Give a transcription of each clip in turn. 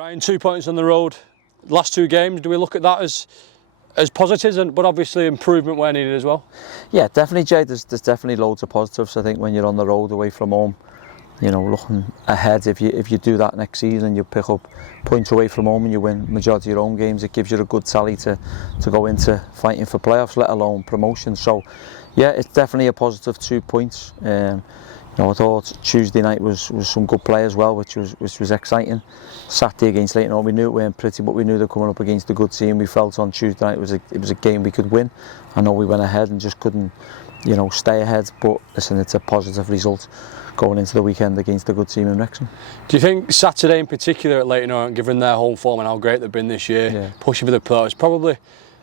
Brian, 2 points on the road. Last two games, do we look at that as positives, but obviously improvement where needed as well? Yeah, definitely, Jay. There's definitely loads of positives. I think when you're on the road away from home, you know, looking ahead, if you do that next season, you pick up points away from home and you win majority of your own games, it gives you a good tally to go into fighting for playoffs, let alone promotion. So yeah, it's definitely a positive 2 points. You know, I thought Tuesday night was some good play as well, which was exciting. Saturday against Leighton, we knew it weren't pretty, but we knew they're coming up against a good team. We felt on Tuesday night it was a game we could win. I know we went ahead and just couldn't, you know, stay ahead. But listen, it's a positive result going into the weekend against a good team in Wrexham. Do you think Saturday in particular at Leighton, given their home form and how great they've been this year, pushing for the playoffs, probably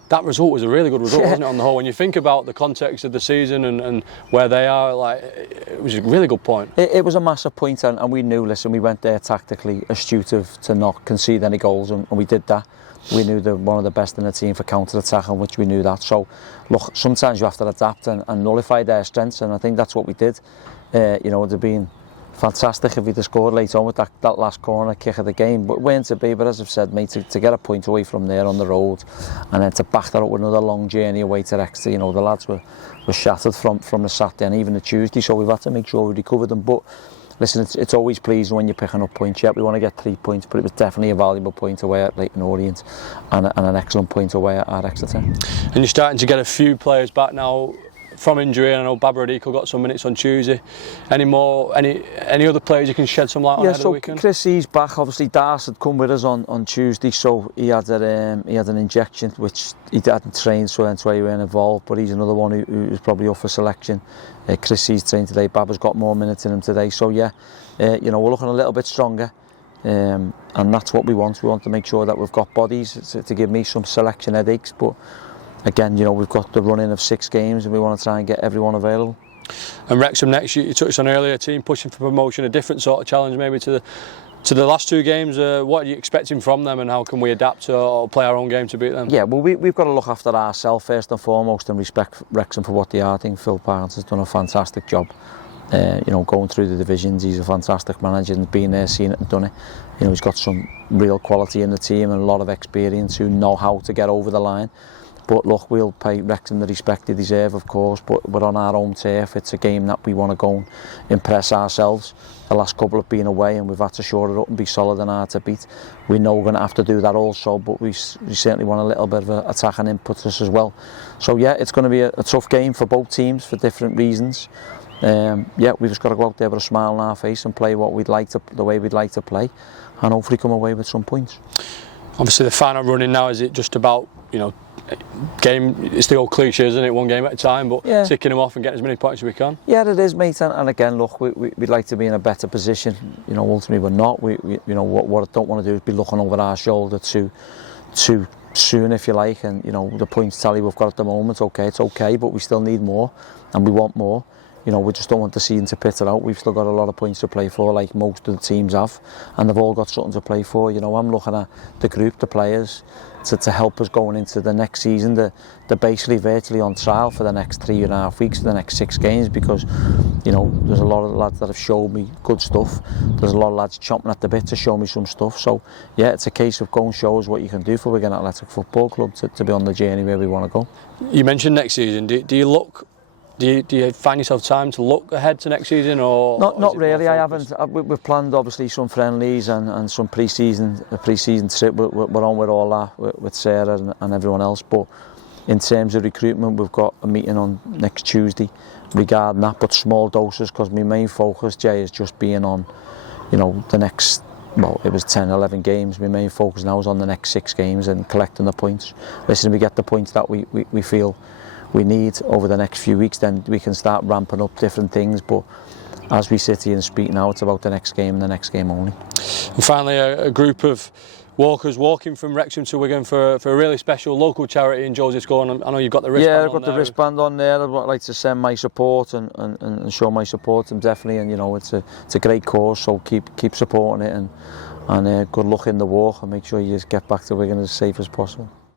that result was a really good result, wasn't it, on the whole? When you think about the context of the season and where they are, like, it was a really good point. It was a massive point, and we knew, listen, we went there tactically astute to not concede any goals, and we did that. We knew they're one of the best in the team for counter-attack, and which we knew that. So, look, sometimes you have to adapt and nullify their strengths, and I think that's what we did. You know, it would have been fantastic if we'd have scored late on with that last corner kick of the game, but weren't to be. But as I've said, mate, to get a point away from there on the road and then to back that up with another long journey away to Exeter, you know, the lads were shattered from the Saturday and even the Tuesday, so we've had to make sure we recovered them. But listen, it's always pleasing when you're picking up points. Yeah, we want to get 3 points, but it was definitely a valuable point away at Leighton Orient and an excellent point away at Exeter. And you're starting to get a few players back now from injury, and I know Baba Adiko got some minutes on Tuesday. Any other players you can shed some light on ahead of the weekend? Chris, he's back. Obviously, Das had come with us on Tuesday, so he had an injection which he hadn't trained, so that's why he weren't involved. But he's another one who's probably up for selection. Chris, he's trained today. Baba's got more minutes in him today, so yeah, you know, we're looking a little bit stronger. And that's what we want. We want to make sure that we've got bodies to give me some selection headaches, but again, you know, we've got the run-in of 6 games and we want to try and get everyone available. And Wrexham next, you touched on earlier, a team pushing for promotion, a different sort of challenge maybe to the last 2 games. What are you expecting from them, and how can we adapt or play our own game to beat them? Yeah, well, we've got to look after ourselves first and foremost and respect Wrexham for what they are. I think Phil Parnes has done a fantastic job. You know, going through the divisions, he's a fantastic manager and been there, seen it and done it. You know, he's got some real quality in the team and a lot of experience who know how to get over the line. But look, we'll pay Wrexham the respect they deserve, of course, but we're on our own turf. It's a game that we want to go and impress ourselves. The last couple have been away and we've had to shore it up and be solid and hard to beat. We know we're going to have to do that also, but we certainly want a little bit of attack and impetus as well. So yeah, it's going to be a tough game for both teams for different reasons. Yeah, we've just got to go out there with a smile on our face and play the way we'd like to play, and hopefully come away with some points. Obviously the final running now, is it just about, you know, game, it's the old cliche, isn't it, one game at a time, but ticking them off and getting as many points as we can? Yeah, it is, mate, and again, look, we'd like to be in a better position. You know, ultimately we're not. We you know, what I don't want to do is be looking over our shoulder too soon, if you like, and you know, the points tally we've got at the moment, it's okay, but we still need more and we want more. You know, we just don't want the season to peter out. We've still got a lot of points to play for, like most of the teams have, and they've all got something to play for. You know, I'm looking at the group, the players, to help us going into the next season. They're basically virtually on trial for the next 3.5 weeks, for the next 6 games, because, you know, there's a lot of lads that have showed me good stuff. There's a lot of lads chomping at the bit to show me some stuff. So, yeah, it's a case of go and show us what you can do for Wigan Athletic Football Club to be on the journey where we want to go. You mentioned next season. Do you find yourself time to look ahead to next season, or not really? I haven't. We've planned obviously some friendlies and some pre-season trip. We're on with all that with Sarah and everyone else. But in terms of recruitment, we've got a meeting on next Tuesday regarding that, but small doses, because my main focus, Jay, is just being on, you know, the next. Well, it was 10, 11 games. My main focus now is on the next 6 games and collecting the points. Listen, we get the points that we feel we need over the next few weeks, then we can start ramping up different things. But as we sit here and speak now, it's about the next game and the next game only. And finally, a group of walkers walking from Wrexham to Wigan for a really special local charity in Joseph's Score. I know you've got the wristband on. Yeah, I've got the wristband on there. I'd like to send my support and show my support to them, definitely. And you know, it's a great cause, so keep supporting it, and good luck in the walk, and make sure you just get back to Wigan as safe as possible.